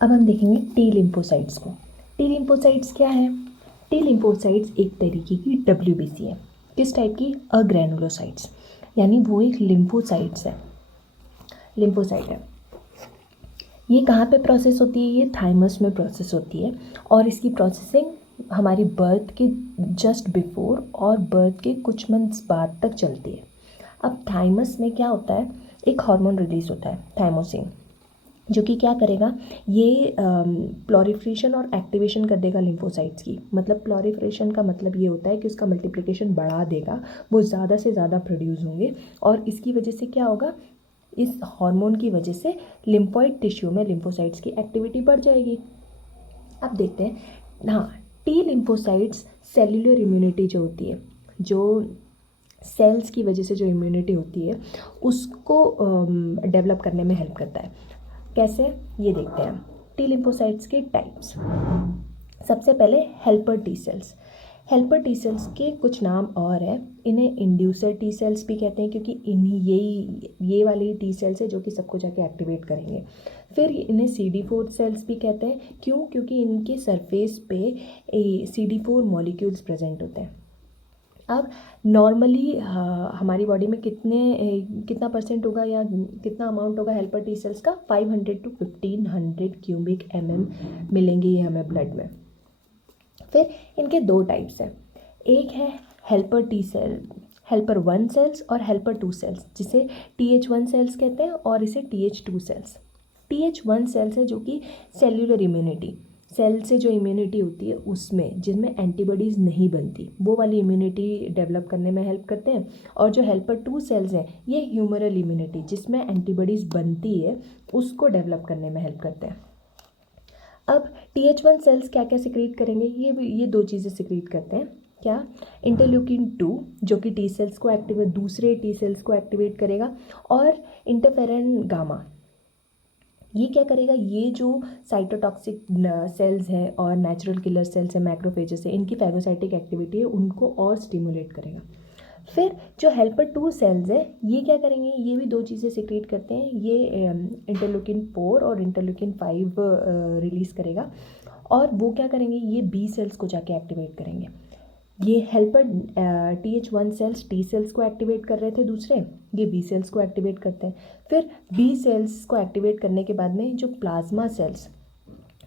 अब हम देखेंगे टी लिम्फोसाइट्स को। टी लिम्फोसाइट्स क्या है? टी लिम्फोसाइट्स एक तरीके की WBC है। किस टाइप की? अग्रैनुलोसाइट्स, यानी वो एक लिम्फोसाइट्स है, लिम्फोसाइट है। ये कहाँ पे प्रोसेस होती है? ये थाइमस में प्रोसेस होती है और इसकी प्रोसेसिंग हमारी बर्थ के जस्ट बिफोर और बर्थ के कुछ मंथ्स बाद तक चलती है। अब थाइमस में क्या होता है? एक हार्मोन रिलीज होता है थाइमोसिन, जो कि क्या करेगा? ये प्लोरिफरेशन और एक्टिवेशन कर देगा लिम्फोसाइट्स की। मतलब प्लोरिफरेशन का मतलब ये होता है कि उसका मल्टीप्लिकेशन बढ़ा देगा, वो ज़्यादा से ज़्यादा प्रोड्यूस होंगे और इसकी वजह से क्या होगा? इस हार्मोन की वजह से लिम्फोइड टिश्यू में लिम्फोसाइट्स की एक्टिविटी बढ़ जाएगी। अब देखते हैं, हाँ, टी लिम्फोसाइट्स सेल्यूलर इम्यूनिटी जो होती है, जो सेल्स की वजह से जो इम्यूनिटी होती है उसको डेवलप करने में हेल्प करता है। कैसे? ये देखते हैं टी लिम्फोसाइट्स के टाइप्स। सबसे पहले helper T sales. Helper T sales के कुछ नाम और हैं। इन्हें इंड्यूसर टी सेल्स भी कहते हैं, क्योंकि इन्हीं ये वाली टी सेल्स है जो कि सबको जाके एक्टिवेट करेंगे। फिर इन्हें CD4 सेल्स भी कहते हैं। क्यों? क्योंकि इनके सरफेस पे CD4 मॉलिक्यूल्स प्रेजेंट होते हैं। अब नॉर्मली हमारी बॉडी में कितना परसेंट होगा या कितना अमाउंट होगा हेल्पर टी सेल्स का? 500 to 1500 क्यूबिक मिलेंगे ये हमें ब्लड में। फिर इनके दो टाइप्स हैं। एक है helper T cell, helper 1 cells और हेल्पर 2 सेल्स, जिसे TH1 सेल्स कहते हैं और इसे TH2 सेल्स। TH1 सेल्स है जो कि सेल्यूलर इम्यूनिटी, सेल से जो इम्यूनिटी होती है उसमें, जिनमें एंटीबॉडीज़ नहीं बनती, वो वाली इम्यूनिटी डेवलप करने में हेल्प करते हैं। और जो हेल्पर 2 सेल्स हैं, ये ह्यूमरल इम्यूनिटी, जिसमें एंटीबॉडीज़ बनती है, उसको डेवलप करने में हेल्प करते हैं। अब TH1 सेल्स क्या क्या सिक्रीट करेंगे? ये दो चीज़ें सिक्रीट करते हैं। क्या? इंटरल्यूकिन 2, जो कि टी सेल्स को एक्टिवेट, दूसरे टी सेल्स को एक्टिवेट करेगा, और इंटरफेरन गामा, ये क्या करेगा? ये जो साइटोटॉक्सिक सेल्स हैं और नेचुरल किलर सेल्स हैं, मैक्रोफेजेस है, इनकी फैगोसाइटिक एक्टिविटी है उनको और स्टिमुलेट करेगा। फिर जो हेल्पर 2 सेल्स है, ये क्या करेंगे? ये भी दो चीज़ें सिक्रीट करते हैं। ये इंटरल्यूकिन 4 और इंटरल्यूकिन 5 रिलीज़ करेगा, और वो क्या करेंगे? ये बी सेल्स को जाके एक्टिवेट करेंगे। ये helper TH1 cells T cells को एक्टिवेट कर रहे थे दूसरे, ये बी सेल्स को एक्टिवेट करते हैं। फिर बी सेल्स को एक्टिवेट करने के बाद में जो प्लाज्मा सेल्स,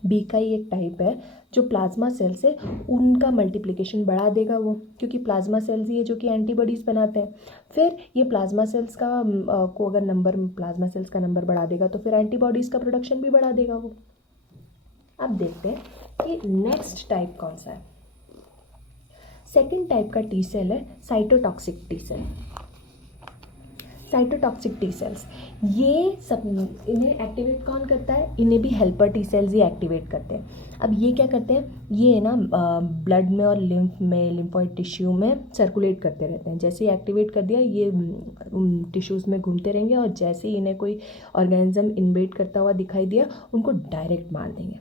बी का ही एक टाइप है, जो प्लाज्मा सेल्स है उनका मल्टीप्लिकेशन बढ़ा देगा वो, क्योंकि प्लाज्मा सेल्स ही है जो कि एंटीबॉडीज़ बनाते हैं। फिर ये प्लाज्मा सेल्स का को अगर नंबर, प्लाज्मा सेल्स का नंबर बढ़ा देगा तो फिर एंटीबॉडीज़ का प्रोडक्शन भी बढ़ा देगा वो। अब देखते हैं कि नेक्स्ट टाइप कौन सा है। सेकेंड टाइप का टी सेल है cytotoxic T cell. Cytotoxic T cells, ये सब, इन्हें एक्टिवेट कौन करता है? इन्हें भी हेल्पर टी सेल्स ही एक्टिवेट करते हैं। अब ये क्या करते हैं? ये ना ब्लड में और लिम्फ में, लिम्फोइड टिश्यू में सर्कुलेट करते रहते हैं। जैसे ही एक्टिवेट कर दिया, ये टिश्यूज़ में घूमते रहेंगे और जैसे ही इन्हें कोई ऑर्गेनिज्म इन्वेड करता हुआ दिखाई दिया, उनको डायरेक्ट मार देंगे।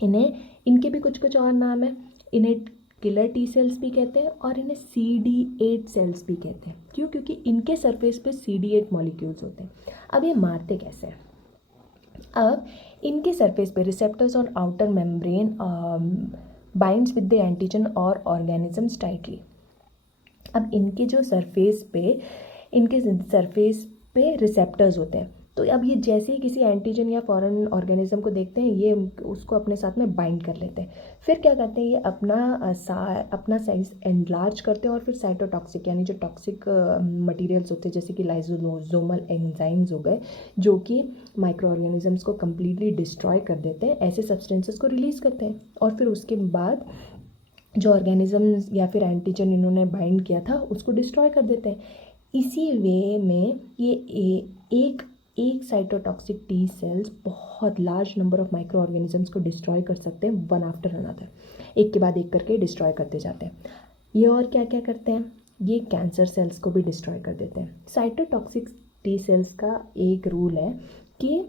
इन्हें, इनके भी कुछ कुछ और नाम है। इन्हें किलर टी सेल्स भी कहते हैं और इन्हें CD8 सेल्स भी कहते हैं। क्यों? क्योंकि इनके सरफेस पे CD8 मॉलिक्यूल्स होते हैं। अब ये मारते कैसे हैं? अब इनके सरफेस पे receptors on outer membrane binds with the antigen और ऑर्गेनिजम्स टाइटली। अब इनके सरफेस पे रिसेप्टर्स होते हैं, तो अब ये जैसे ही किसी एंटीजन या फॉरेन ऑर्गेनिज्म को देखते हैं, ये उसको अपने साथ में बाइंड कर लेते हैं। फिर क्या करते हैं? ये अपना साइज एनलार्ज करते हैं और फिर साइटोटॉक्सिक, यानी जो टॉक्सिक मटेरियल्स होते हैं, जैसे कि लाइसोसोमल एंजाइम्स हो गए, जो कि माइक्रो ऑर्गेनिजम्स को कम्प्लीटली डिस्ट्रॉय कर देते हैं, ऐसे सब्सटेंसेस को रिलीज़ करते हैं। और फिर उसके बाद जो ऑर्गेनिजम्स या फिर एंटीजन इन्होंने बाइंड किया था उसको डिस्ट्रॉय कर देते हैं। इसी वे में ये एक एक साइटोटॉक्सिक टी सेल्स बहुत large number of micro organisms को डिस्ट्रॉय कर सकते हैं, वन आफ्टर अनदर, एक के बाद एक करके डिस्ट्रॉय करते जाते हैं। ये और क्या क्या करते हैं? ये कैंसर सेल्स को भी डिस्ट्रॉय कर देते हैं। साइटोटॉक्सिक टी सेल्स का एक रूल है कि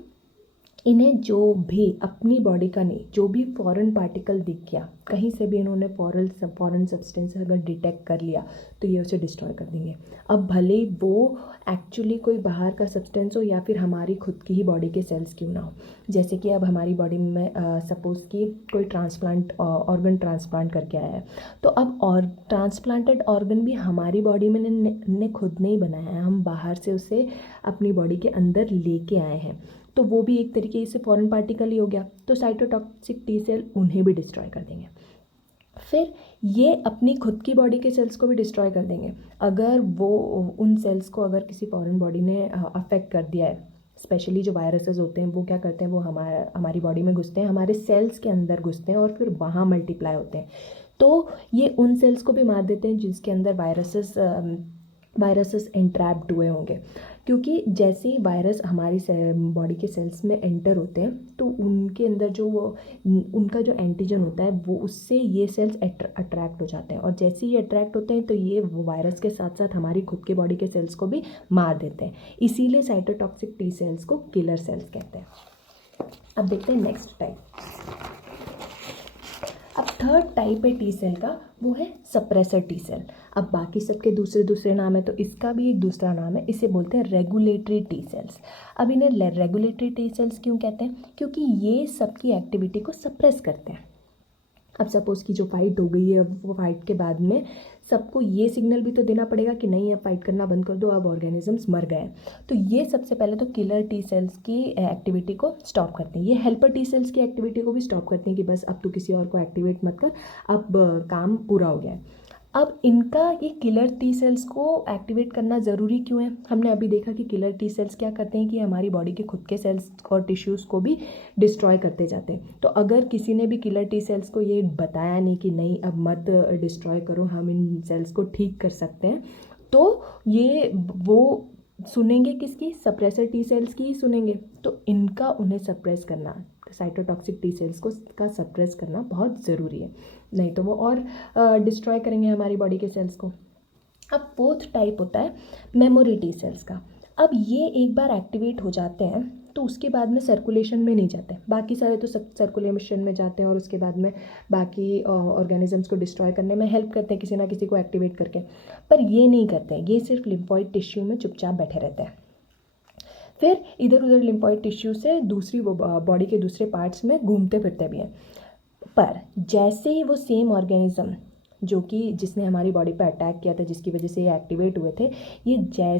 इन्हें जो भी अपनी बॉडी का नहीं, जो भी फॉरेन पार्टिकल दिख गया, कहीं से भी इन्होंने फॉरेन सब्सटेंस अगर डिटेक्ट कर लिया तो ये उसे डिस्ट्रॉय कर देंगे। अब भले ही वो एक्चुअली कोई बाहर का सब्सटेंस हो या फिर हमारी खुद की ही बॉडी के सेल्स क्यों ना हो। जैसे कि अब हमारी बॉडी में सपोज़ कि कोई ऑर्गन ट्रांसप्लांट करके आया है, तो अब और ट्रांसप्लांटेड ऑर्गन भी हमारी बॉडी में ने खुद नहीं बनाया है, हम बाहर से उसे अपनी बॉडी के अंदर लेके आए हैं, तो वो भी एक तरीके से फॉरेन पार्टिकल ही हो गया। तो साइटोटॉक्सिक टी सेल उन्हें भी डिस्ट्रॉय कर देंगे। फिर ये अपनी खुद की बॉडी के सेल्स को भी डिस्ट्रॉय कर देंगे। अगर वो उन सेल्स को अगर किसी फॉरेन बॉडी ने अफेक्ट कर दिया है, स्पेशली जो वायरसेस होते हैं वो क्या करते हैं, वो हमारी बॉडी में घुसते हैं, हमारे सेल्स के अंदर घुसते हैं और फिर वहाँ मल्टीप्लाई होते हैं। तो ये उन सेल्स को भी मार देते हैं जिसके अंदर वायरसेस एंट्रैप्ड हुए होंगे। क्योंकि जैसे ही वायरस हमारी बॉडी के सेल्स में एंटर होते हैं तो उनके अंदर जो उनका जो एंटीजन होता है वो उससे ये सेल्स अट्रैक्ट हो जाते हैं, और जैसे ही अट्रैक्ट होते हैं तो ये वायरस के साथ साथ हमारी खुद के बॉडी के सेल्स को भी मार देते हैं। इसीलिए साइटोटॉक्सिक टी सेल्स को किलर सेल्स कहते हैं। अब देखते हैं नेक्स्ट टाइप। अब थर्ड टाइप है टी सेल का, वो है सप्रेसर टी सेल। अब बाकी सबके दूसरे दूसरे नाम है, तो इसका भी एक दूसरा नाम है, इसे बोलते हैं रेगुलेटरी टी सेल्स। अब इन्हें रेगुलेटरी टी सेल्स क्यों कहते हैं, क्योंकि ये सबकी एक्टिविटी को सप्रेस करते हैं। अब सपोज़ कि जो फाइट हो गई है, अब वो फाइट के बाद में सबको ये सिग्नल भी तो देना पड़ेगा कि नहीं, अब फाइट करना बंद कर दो, अब ऑर्गेनिजम्स मर गए हैं। तो ये सबसे पहले तो किलर टी सेल्स की एक्टिविटी को स्टॉप करते हैं। ये हेल्पर टी सेल्स की एक्टिविटी को भी स्टॉप करते हैं कि बस अब तो किसी और को एक्टिवेट मत कर, अब काम पूरा हो गया है। अब इनका ये किलर टी सेल्स को एक्टिवेट करना ज़रूरी क्यों है, हमने अभी देखा कि किलर टी सेल्स क्या करते हैं कि हमारी बॉडी के खुद के सेल्स और टिश्यूज़ को भी डिस्ट्रॉय करते जाते हैं। तो अगर किसी ने भी किलर टी सेल्स को ये बताया नहीं कि नहीं अब मत डिस्ट्रॉय करो, हम इन सेल्स को ठीक कर सकते हैं, तो ये वो सुनेंगे किसकी, सप्रेसर टी सेल्स की ही सुनेंगे। तो इनका उन्हें सप्रेस करना, साइटोटॉक्सिक टी सेल्स को का सप्रेस करना बहुत ज़रूरी है, नहीं तो वो और डिस्ट्रॉय करेंगे हमारी बॉडी के सेल्स को। अब फोर्थ टाइप होता है मेमोरी टी सेल्स का। अब ये एक बार एक्टिवेट हो जाते हैं तो उसके बाद में सर्कुलेशन में नहीं जाते, बाकी सारे तो सब सर्कुलेशन में जाते हैं और उसके बाद में बाकी ऑर्गेनिजम्स को डिस्ट्रॉय करने में हेल्प करते हैं किसी ना किसी को एक्टिवेट करके, पर ये नहीं करते हैं, ये सिर्फ लिम्फॉइड टिश्यू में चुपचाप बैठे रहते हैं। फिर इधर उधर लिम्फॉइड टिश्यू से दूसरी बॉडी के दूसरे पार्ट्स में घूमते फिरते भी हैं, पर जैसे ही वो सेम ऑर्गेनिज्म जो कि जिसने हमारी बॉडी पर अटैक किया था, जिसकी वजह से ये एक्टिवेट हुए थे, ये जैसे